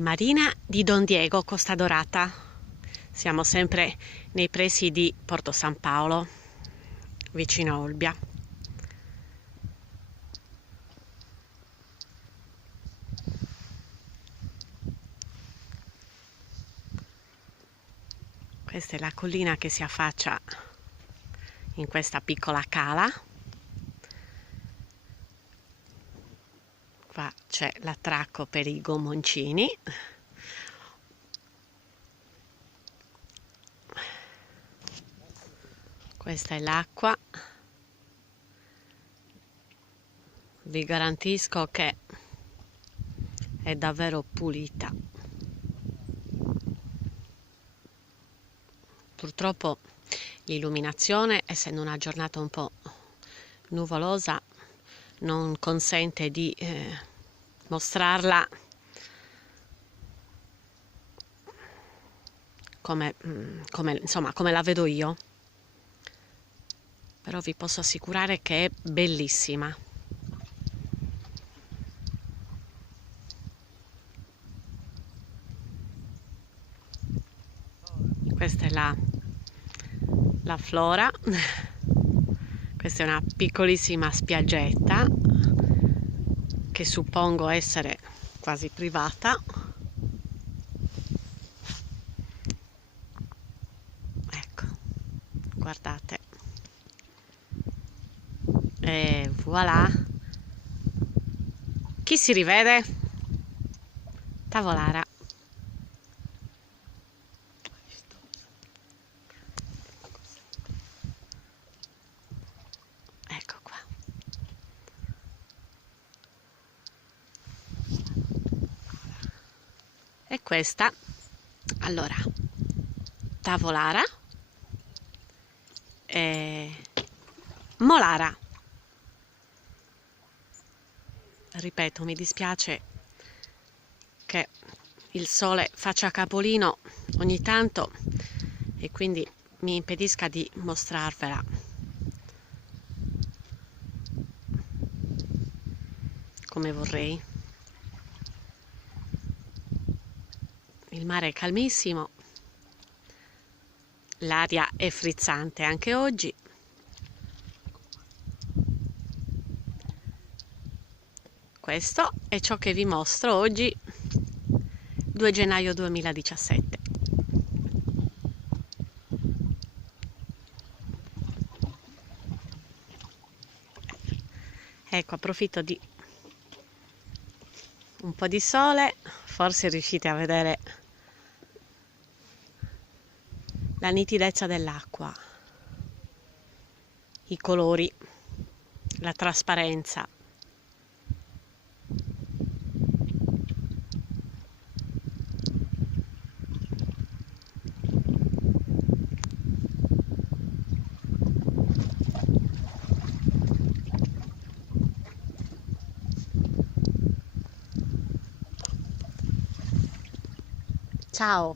Marina di Don Diego, Costa Dorata. Siamo sempre nei pressi di Porto San Paolo, vicino a Olbia. Questa è la collina che si affaccia in questa piccola cala. Qua c'è l'attracco per i gommoncini. Questa è l'acqua. Vi garantisco che è davvero pulita. Purtroppo l'illuminazione, essendo una giornata un po' nuvolosa, non consente di mostrarla come la vedo io, però vi posso assicurare che è bellissima. Questa è la Flora. Questa è una piccolissima spiaggetta che suppongo essere quasi privata. Ecco, guardate. E voilà. Chi si rivede? Tavolara. Ecco qua. E questa, allora, Tavolara e Molara. Ripeto, mi dispiace che il sole faccia capolino ogni tanto e quindi mi impedisca di mostrarvela. Come vorrei. Il mare è calmissimo, l'aria è frizzante anche oggi. Questo è ciò che vi mostro oggi, 2 gennaio 2017. Ecco, approfitto di un po' di sole, forse riuscite a vedere la nitidezza dell'acqua, i colori, la trasparenza. Ciao!